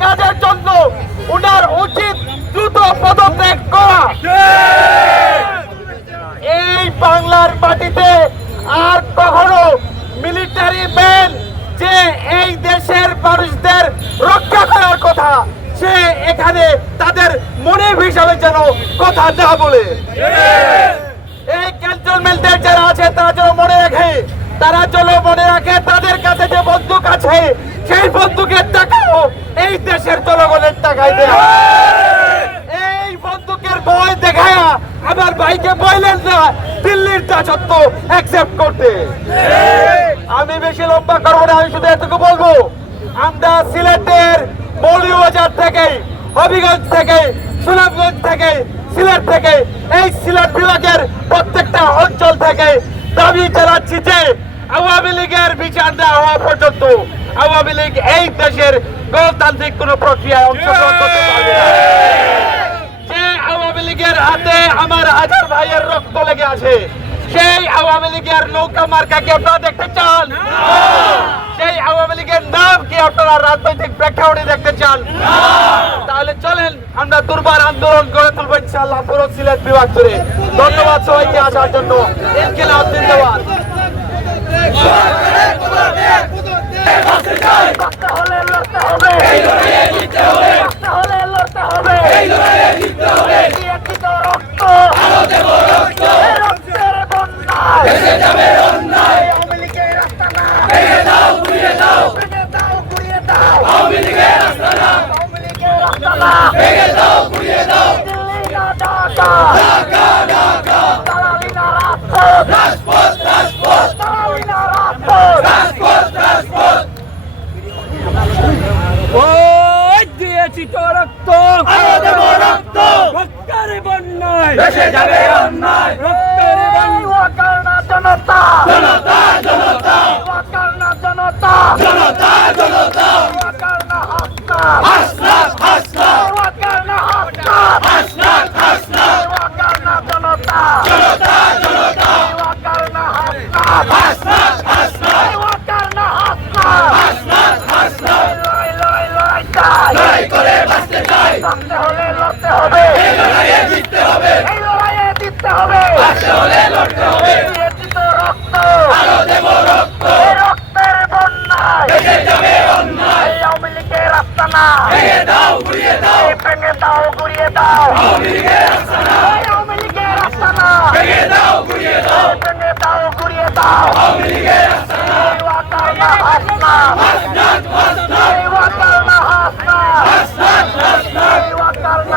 কাজের জন্য উনার উচিত দ্রুত পদত্যাগ করা। এই বাংলার মাটিতে আর কখনো মিলিটারি ম্যান যে এই দেশের মানুষদের রক্ষা করার কথা, সে এখানে তাদের মনে হিসাবে যেন কথা না বলে। এই ক্যান্টনমেন্টের যারা আছে, তারা যেন মনে রাখে, তারা যেন মনে রাখে তাদের কাছে যে বন্দুক আছে সেই বন্দুকের টাকাও এই দেশের জনগণের টাকায় দেওয়া এই বন্দুকের ভয় দেখায় আমার ভাইকে বললেন না, দিল্লির দাসত্ব অ্যাকসেপ্ট করতে। আমি বেশি লম্বা করব না, আমি শুধু এটুকু বলব, আমরা সিলেটের মৌলভীবাজার থেকে, হবিগঞ্জ থেকে, সুনামগঞ্জ থেকে, সিলেট থেকে, এই সিলেট বিভাগের প্রত্যেকটা অঞ্চল থেকে দাবি চালাচ্ছি যে আওয়ামী লীগের বিচার না হওয়া পর্যন্ত আওয়ামী লীগ এই দেশের গণতান্ত্রিক কোন প্রক্রিয়ায় অংশগ্রহণ করতে পারবে যে আওয়ামী লীগের হাতে আমার হাজার ভাইয়ের রক্ত লেগে আছে, সেই আওয়ামী লীগের নৌকা মার্কাকে আপনারা দেখতে চান? সেই আওয়ামী লীগের নাম কি আপনারা রাজনৈতিক প্রেক্ষাপটে দেখতে চান? তাহলে চলেন, আমরা দুর্বার আন্দোলন গড়ে তুলবো ইনশাল্লাহ পুরো সিলেট বিভাগ জুড়ে। ধন্যবাদ সবাইকে আসার জন্য। ইনকিলাব জিন্দাবাদ। রাস্তা হলে রাস্তা হবে লড়তে হলে লড়তে হবে দিয়েছি তো রক্ত এই রক্তের বন্যায় আওয়ামী লীগের রাস্তা না ভেঙে দাও গুড়িয়ে দাও আওয়ামী লীগের রাস্তা না দিল্লি না ঢাকা দালালি না রাজপথ দালালি না রাজপথ ওই দিয়েছি তো রক্ত। আরও দেবো রক্ত। রক্তের বন্যায়। দেশে যাবে অন্যায়। রক্তের বন্যায়। ওয়াকার না জনতা। জনতা জনতা। না জনতা। জনতা জনতা। ওয়াকার না লড়তে হবে। এই লড়াইয়ে জিততে হবে। এই লড়াইয়ে জিততে হবে বাঁচতে হলে লড়তে হবে দিয়েছি তো রক্ত। আরও দেব রক্ত রক্তের বন্যায়। দেশে যাবে অন্যায় আওয়ামী লীগের রাস্তা না। ভেঙে দাও ঘুরিয়ে দাও ভেঙে দাও, গুড়িয়ে দাও। আওয়ামী লীগের রাস্তা না আওয়ামী লীগের রাস্তা না। ভেঙে দাও ঘুরিয়ে দাও ভেঙে দাও, গুড়িয়ে দাও। আওয়ামী লীগের রাস্তা না এই ওয়াকার না, হাসনা। হাসনাত হাসনাত এই ওয়াকার না, হাসনা।